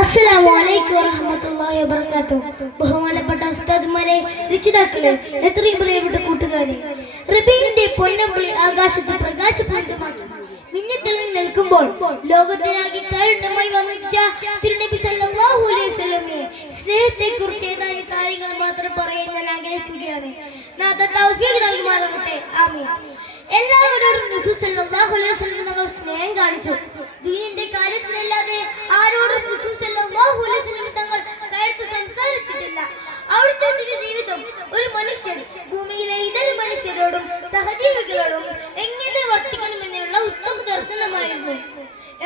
അസ്സലാമു അലൈക്കും വറഹ്മത്തുള്ളാഹി വബറകാതുഹു. ബഹുമാനപ്പെട്ട ഉസ്താദുമാരെ, രക്ഷിതാക്കളെ, എത്രയും പ്രിയപ്പെട്ട കൂട്ടുകാരെ, റബീഇന്റെ പൊന്നമ്പുളി ആകാശത്ത് പ്രകാശപൂരിതമാക്കി മിന്നിത്തിളങ്ങി നിൽക്കുമ്പോൾ ലോകത്തിനാകെ കാരുണ്യമായി വന്നിച്ച തിരുനബി സല്ലല്ലാഹു അലൈഹി വസല്ലമയെ സ്നേഹത്തെക്കുറിച്ച് ഏതാനും കാര്യങ്ങൾ മാത്രം പറയാൻ ഞാൻ ആഗ്രഹിക്കുകയാണ്. നാഥ തൗഫീഖ് നൽകുമാറാകട്ടെ. ആമീൻ. എല്ലാവരോടും റസൂൽ സല്ലല്ലാഹു അലൈഹി വസല്ലം തങ്ങൾ സ്നേഹം കാണിച്ചു. ദീനിന്റെ കാര്യത്തിലല്ലാതെ ആരോടും റസൂൽ സല്ലല്ലാഹു അലൈഹി വസല്ലം തങ്ങൾ കയർത്ത് സംസാരിച്ചിട്ടില്ല. അവിടുത്തെ ജീവിതം ഒരു മനുഷ്യൻ ഭൂമിയിലെ ഇതര മനുഷ്യരോടും സഹജീവികളോടും എങ്ങനെ വർത്തിക്കണമെന്നുള്ള ഉത്തമ ദർശനമായിരുന്നു.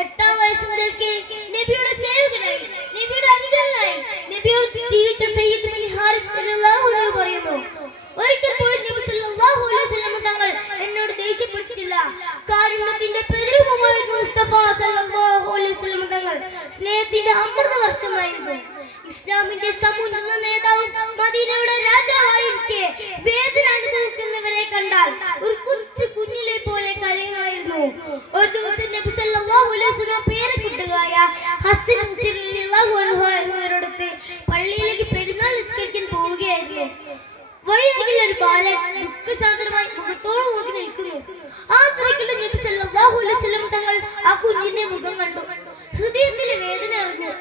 8-ാം വയസ്സ് മുതൽക്കേ നബിയുടെ സേവകനായി, നബിയുടെ അനുചരനായി നബിയോട് ജീവിച്ച സയ്യിദ് ബിൻ ഹാരിസ് റളിയല്ലാഹു അൻഹു പറയുന്നു, ഒരിക്കൽ പോലും നബി സല്ലല്ലാഹു അലൈഹി വസല്ലം തങ്ങൾ എന്നോട് ദേഷ്യപ്പെട്ടിട്ടില്ല. കാരുണ്യത്തിന്റെ പ്രതിരൂപമായിരുന്നു മുസ്തഫ സല്ലല്ലാഹു അലൈഹി വസല്ലം തങ്ങൾ. സ്നേഹത്തിന്റെ അമൃത വർഷമായിരുന്നു. ഇസ്ലാമിന്റെ സമുന്നത നേതാവും മദീനയുടെ രാജാവായിരിക്കെ വേദന അനുഭവിക്കുന്നവരെ കണ്ടാൽ ഒരു കൊച്ചു കുഞ്ഞിലെ പോലെ കരയുമായിരുന്നു. ഒരു ദിവസം നബി സല്ലല്ലാഹു അലൈഹി വസല്ലം പേരക്കുട്ടികളായ ഹസൻ ഹുസൈൻ റളിയല്ലാഹു അൻഹു എന്നിവരോടൊത്ത് പള്ളിയിലേക്ക് പെരുന്നാൾ നിസ്കരിക്കാൻ പോവുകയായിരുന്നു. വഴിയരികിൽ ഒരു ബാലൻ ദുഃഖശാന്തമായി മുഖത്തോട് നോക്കി നിൽക്കുന്നു. ആ തിരക്കിൽ നബി സല്ലല്ലാഹു അലൈഹി വസല്ലം തങ്ങൾ ആ കുഞ്ഞിന്റെ മുഖം കണ്ടു. ഹൃദയത്തിലെ വേദന അറിഞ്ഞു.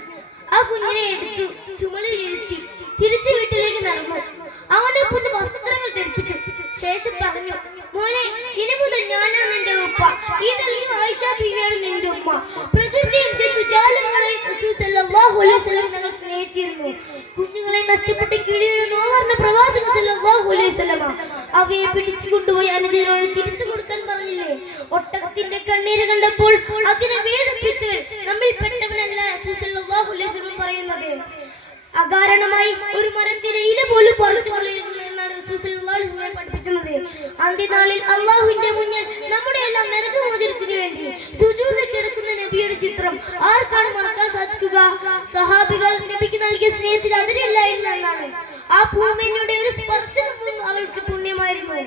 ആ കുഞ്ഞിനെ എടുത്തു ചുമലിൽ ഇരുത്തി തിരിച്ചു വീട്ടിലേക്ക് നടന്നു. അവനെ പുതിയ വസ്ത്രങ്ങൾ ധരിപ്പിച്ചു. ശേഷം പറഞ്ഞു, മോനെ, ഇനി മുതൽ ഞാനാണ് നിന്റെ ഉപ്പ. ഈ നൽകിയ ആയിഷ ബീവിയാണ് നിന്റെ ഉമ്മ. പ്രകൃതിയും ജന്തുജാലങ്ങളെയും റസൂൽ സല്ലല്ലാഹു അലൈഹി വസല്ലം തങ്ങൾ സ്നേഹിച്ചിരുന്നു. കുഞ്ഞുങ്ങളെ നഷ്ടപ്പെട്ട് കിളിയുടെ നോവർന്ന പ്രവാചകൻ സല്ലല്ലാഹു അലൈഹി വസല്ലം അവയെ പിടിച്ചു കൊണ്ടുപോയി അനുജനോട് തിരിച്ചു കൊടുക്കാൻ പറഞ്ഞില്ലേ? ഒട്ടകത്തിന്റെ കണ്ണീര് കണ്ടപ്പോൾ അതിനെ വേദനിപ്പിച്ചവൻ നമ്മിൽ പെട്ടവനല്ല റസൂൽ സല്ലല്ലാഹു അലൈഹി വസല്ലം പറയുന്നത്. അകാരണമായി ഒരു മരത്തിന്റെ ഇല പോലും പറിച്ചു കളയുന്നു എന്നാണ് റസൂൽ സല്ലല്ലാഹു അലൈഹി വസല്ലം പഠിപ്പിക്കുന്നത്. അന്ത്യനാളിൽ അല്ലാഹുവിന്റെ മുന്നിൽ നമ്മുടെ എല്ലാം നരകമോചനത്തിന് വേണ്ടി സുജൂദിൽ കിടക്കുന്ന നബിയുടെ ചിത്രം ആർക്കാണ് മറക്കാൻ സാധിക്കുക? സഹാബികൾ നബിക്ക് നൽകിയ സ്നേഹത്തിൽ അതിരില്ലായിരുന്നു എന്നാണ്. ആ ഭൂമിയുടെ ഒരു സ്പർശനം അവൾക്ക് പുണ്യമായിരുന്നു.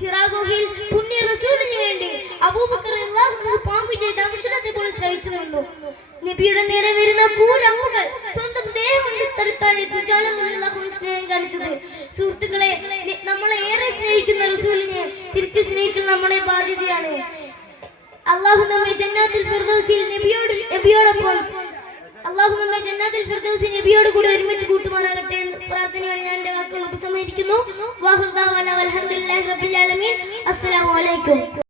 ഹിറാ ഗുഹയിൽ പുണ്യ റസൂലിന് വേണ്ടി അബൂബക്കർ റളിയല്ലാഹു അൻഹു പാമ്പിന്റെ ദംശനത്തെ പോലും സഹിച്ചു നിന്നു. നബിയുടെ നേരെ വരുന്ന കൂരമ്പുകൾ സ്വന്തം ദേഹം കൊണ്ട് തടുത്താണ് സ്നേഹം കാണിച്ചത്. സുഹൃത്തുക്കളെ, നമ്മളെ ഏറെ സ്നേഹിക്കുന്ന റസൂലിനെ തിരിച്ചു സ്നേഹിക്കൽ നമ്മുടെ ബാധ്യതയാണ്. അള്ളാഹു നമ്മെ ജന്നാത്തുൽ ഫിർദൗസിൽ നബിയോടൊപ്പം നബിയോട് കൂടി ഒരുമിച്ച് കൂട്ടുമാറാകട്ടെ എന്ന് പ്രാർത്ഥനയോടെ ഞാൻ എന്റെ വാക്കുകൾ ഉപസംഹരിക്കുന്നു. അസ്സലാമു അലൈക്കും.